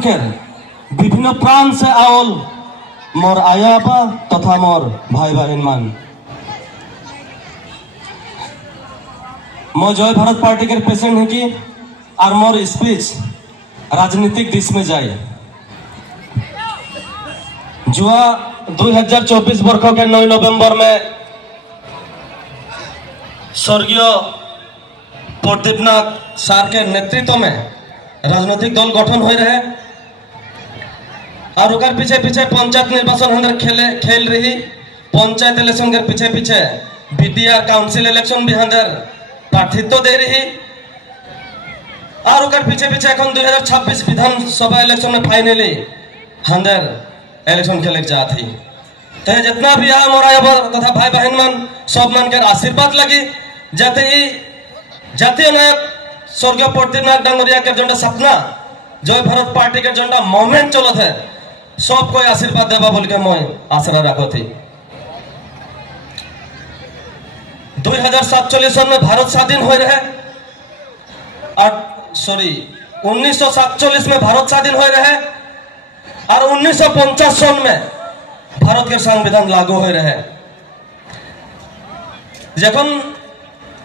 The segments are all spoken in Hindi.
के विभिन्न प्रांत से आवल मोर आया आपा तथा मोर भाई बहन मान मैं जय भारत पार्टी के प्रेसिडेंट है कि और मोर स्पीच राजनीतिक दिश में जाए जुआ 2024 वर्ष के 9 नवंबर में स्वर्गीय प्रदीपनाथ सार के नेतृत्व में राजनीतिक दल गठन हो रहे और उकर पीछे पीछे पंचायत निर्वाचन अंदर खेल रही पंचायत इलेक्शन के पीछे पीछे बीडीआर काउंसिल इलेक्शन भी अंदर प्रार्थित्व दे रही और उकर पीछे पीछे 2026 विधानसभा इलेक्शन में फाइनली अंदर इलेक्शन खेले जाती तो जितना भी है हमारा तथा भाई बहन मन सब मन के आशीर्वाद लगी जाते ही जातीय नायक स्वर्गीय प्रदीपनाथ डांगरिया के जो सपना जय भारत पार्टी के जो मूवमेंट चलत है सबको आशीर्वाद देवा बोल के मैं आशा रखो थी 2047 सन में भारत स्वाधीन हो रहे और 1947 में भारत स्वाधीन हो रहे और 1950 सन में भारत के संविधान लागू हो रहे जखन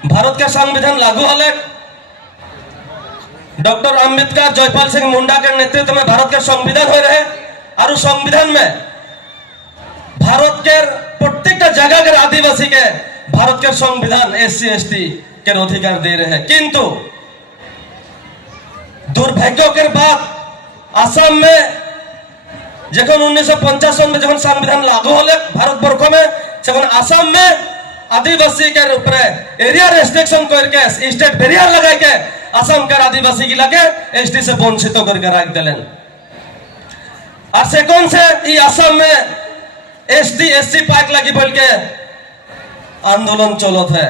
भारत के संविधान लागू हले डॉक्टर अंबेडकर जयपाल सिंह मुंडा के नेतृत्व में भारत के संविधान हो रहे और उस संविधान में भारत के प्रत्येक जगह के आदिवासी के भारत के संविधान SC ST के अधिकार दे रहे हैं किंतु दुर्भाग्य के बाद असम में जखन 1950 में जखन संविधान लागू हले भारत वर्ष में जखन असम में आदिवासी के ऊपर एरिया रेस्ट्रिक्शन करके स्टेट बैरियर लगा के असम के आदिवासी की लगे ST से वंचित करके रख दिलन और से कौन से ये असम में ST SC पाक लगी बोल के आंदोलन चलत है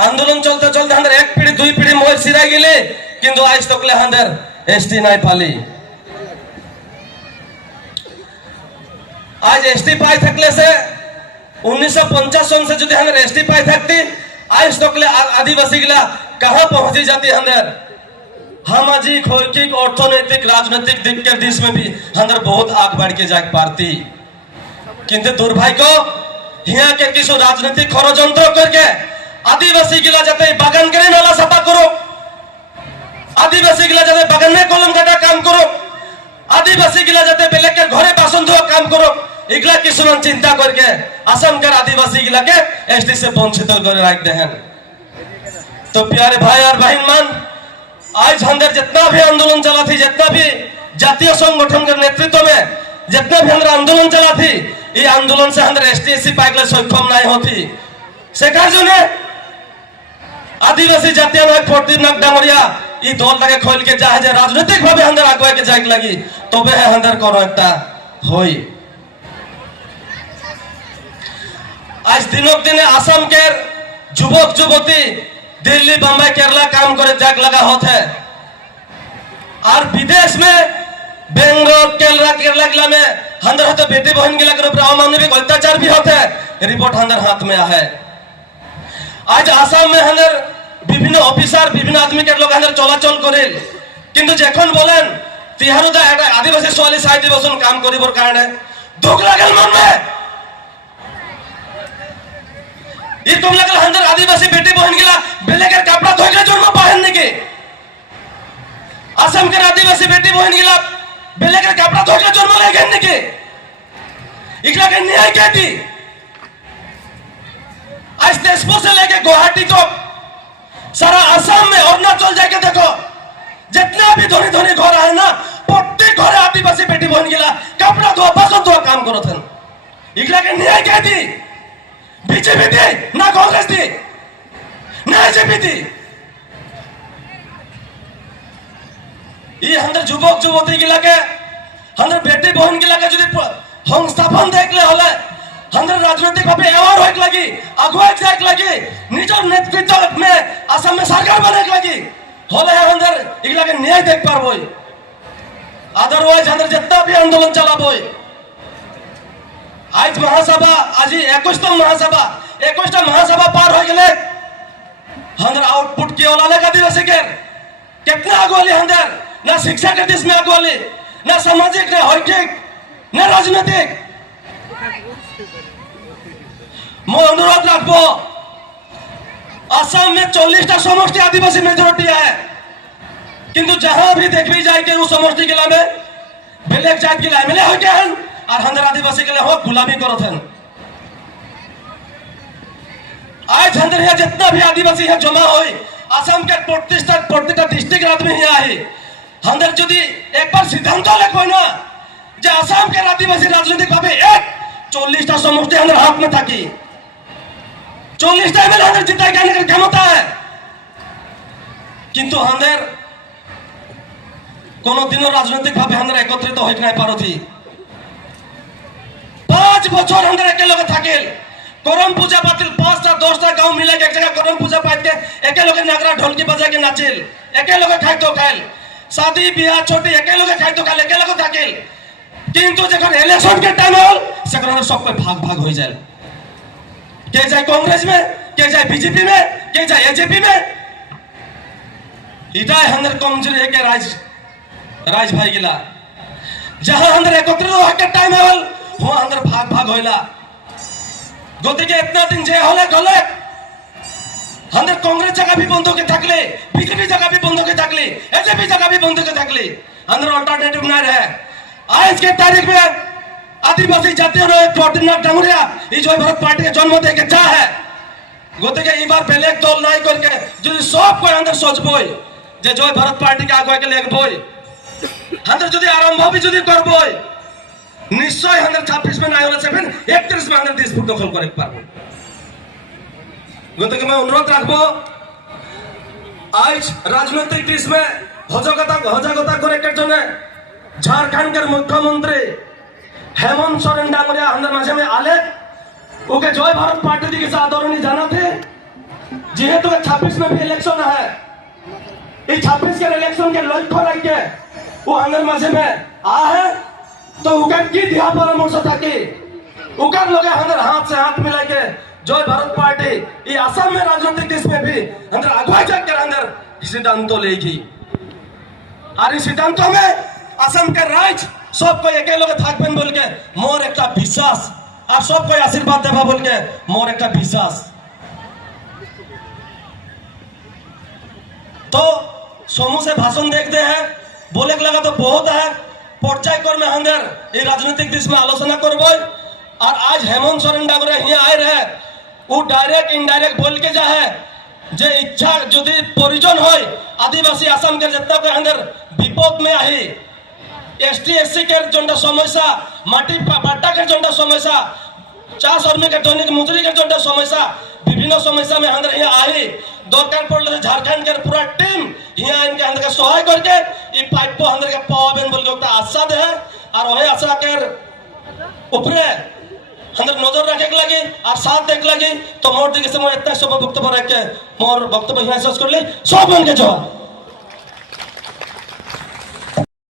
आंदोलन चलते चलते अंदर एक पीढ़ी दुई पीढ़ी मोर सिरा गेले किंतु आज तक ले अंदर ST नहीं पाली आज ST पाई थकले से 1950 सन से जो अंदर ST पाई थकती आज तक ले आदिवासी गिला कहाँ पहुंची जाती अंदर सामाजिक शैक्षिक अर्थनैतिक राजनीतिक दिक के दिश में भी अंदर बहुत आग बढ़ के जाग पाती किंतु दुर्भाग्य यहाँ के किसी राजनीतिक षड़यंत्र करके आदिवासी गिला जाते बागान करे नाला सफा करो आदिवासी गिला जाते बागान में कलम काटा काम करो आदिवासी गिला जाते बेलेग के घरे बासन धोआ काम करो इगला किसी चिंता करके असम के आदिवासी गिला के ST से वंचित कर रख दे तो प्यारे भाई और बहन मान आज अंदर जितना भी आंदोलन चला थी जितना भी जातीय संगठन के नेतृत्व में जितना भी अंदर आंदोलन चला थी ये आंदोलन से अंदर ST SC पाइकले सक्षम नहीं होती शेखर जो ने आदिवासी जातीय नायक प्रदीपनाथ डांगरिया ये दल लगे खोल के जाए राजनीतिक भावे अंदर आगुआ के जाए लगी तो वे अंदर करो एकटा होई आज दिनक दिने असम के युवक युवती दिल्ली बम्बई केरला काम करे जाग लगा होते है और विदेश में बेंगलोर केरला में अंदर होते बेटी बहन के लगे अमानविक अत्याचार भी होते है रिपोर्ट अंदर हाथ में है आज आसाम में अंदर विभिन्न ऑफिसर विभिन्न आदमी के लोग अंदर चलाचल करे किंतु जखन बोलेन तिहारुदा आदिवासी स्वाली साहित्य बसन काम करिबर कारणे दुख लागल मन में ये तुम लगल अंदर आदिवासी बेटी बहन गिला बेलेग कपड़ा धोके जन्म पहन के असम के आदिवासी बेटी बहन गिला बेलेग कपड़ा धोके जन्म ले के इकला के न्याय क्या थी आज तेजपुर से लेके गुवाहाटी तक सारा असम में अरुणाचल जाके देखो जितना भी धनी धनी घर है ना प्रत्येक घर आदिवासी बेटी बहन गिला कपड़ा धोआ बसन धोआ काम करो थे इकला के न्याय क्या थी बीजेपी थी ना कांग्रेस थी ना AJP थी ये अंदर युवक युवती के लगे अंदर बेटी बहन के लगे जो हम स्थापन देख ले होले अंदर राजनीतिक भावे एवार होक लगी अगुवाई जाक लगी निजर नेतृत्व में असम में सरकार बने लगी होले अंदर एक लगे न्याय देख पारबो अदरवाइज अंदर जितना भी आंदोलन चलाबो आज महासभा आज 21तम महासभा पार हो गए अंदर आउटपुट के ओला लगा दिवस के कितना आगोली अंदर ना शिक्षा के दिश में अगवाली, ना सामाजिक, ना हैकिक, ना राजनीतिक। मैं अनुरोध रखबो आसाम में 40टा समष्टि आदिवासी मेजोरिटी है, किंतु जहां भी देख भी जाए कि वो समष्टि के लामे बेलेग जात के लामे ले हो गया है और हंदर आदिवासी के लिए हो गुलामी करत हैं। आज हंदर यहाँ जितना भी आदिवासी है जमा हुई आसाम के प्रतिष्ठा डिस्ट्रिक्ट आदमी यहाँ है हंदर जुदी एक बार सिद्धांत लेको ना जे आसाम के आदिवासी राजनीतिक भावे एक 40टा समष्टि हंदर हाथ में थाकी 40टा एमएलए हंदर जिताई करने की क्षमता है, किंतु हंदर कोनो दिनों राजनीतिक भावे हंदर एकत्रित हो नहीं पारो थी। 5 बछर हंदर एके लगे थाकेल करम पूजा पातिल 5टा 10टा गांव मिले के एक जगह करम पूजा पात के एके लगे नागरा ढोलकी बजा के नाचिल, एके लगे खाई तो खाइल, शादी बियाह छोटी एके लगे खाई तो खाइल, एके लगे थाकेल, किंतु जखन इलेक्शन के टाइम होल सकन सब कोई भाग भाग हो जाए, के जाए कांग्रेस में, के जाए बीजेपी में, के जाए एजेपी में। इटा हंदर कमजोरी है के राज भाई गिला जहां हंदर एकत्रित हो के टाइम होल वहां हंदर भाग भाग होइला। গতিকে इतना दिन जे হলে গলে हंदर कांग्रेस जगह भी बंद के থাকলে बीजेपी जगह भी बंद के থাকলে एजेपी जगह भी बंद के থাকলে हंदर अल्टरनेटिव ना रहे। आज के तारीख में आदिवासी जातीय प्रदीपनाथ डांगुरिया ये जय भारत पार्टी के जन्म दे के जा है গতিকে এবার বেলেগ দল নাই করকে যদি সব कोई हंदर सोचबोई যে জয় भारत पार्टी के आगे के लेगबोई हंदर যদি आरंभ भी যদি করবই निश्चय हंदर 26 में नहीं होना 31 में हंदर 30 फुट दखल करे पारबो। गतके मैं अनुरोध रखबो आज राजनीतिक दिश में हजागता करे के जने झारखंड के मुख्यमंत्री हेमंत सोरेन डांगरिया हंदर माঝে में आले ओके जय भारत पार्टी दी के साथ आदरणीय जाना थे जेहेतु 26 में भी इलेक्शन है इस 26 के इलेक्शन के लक्ष्य रख के वो हंदर माঝে में आ है तो उकर की दिया परामर्श থাকে उकर लोग हंदर हाथ से हाथ मिला के जय भारत पार्टी ये असम में राजनीतिक देश में भी हंदर अगुवाई कर हंदर सिद्धांत लेगी और इस सिद्धांत में असम के राज सबको एके लोग থাকবেন बोल के मोर एक विश्वास और सबको आशीर्वाद देवा बोल के मोर एक विश्वास। तो समूह से भाषण देखते हैं बोले लगा तो बहुत है पर्यायक्रमे हंदर ये राजनीतिक दिश में आलोचना करब और आज हेमंत सोरेन डांगरिया यहाँ आए रहे वो डायरेक्ट इनडायरेक्ट बोल के जा है जे इच्छा यदि प्रयोजन हो आदिवासी आसाम के जितना कोई हंदर विपद में आई एसटी एससी के जोटा समस्या माटी पाट्टा के जोटा समस्या चाष कर्मी के दैनिक मजूरी के जोटा समस्या विभिन्न समस्या में हंदर यहाँ आई दरकार पड़े झारखंड के पूरा टीम यहाँ इनके हंदर के सहाय करके ये पाइप को हंदर के पावेन बोल के आशा दे और वही आशा के ऊपरे हंदर नजर रखे लगी और साथ देख लगी। तो मोर दिखे से मैं इतना सब वक्तव्य रख के मोर वक्तव्य यहाँ शेष कर ली सब मन के जवाब।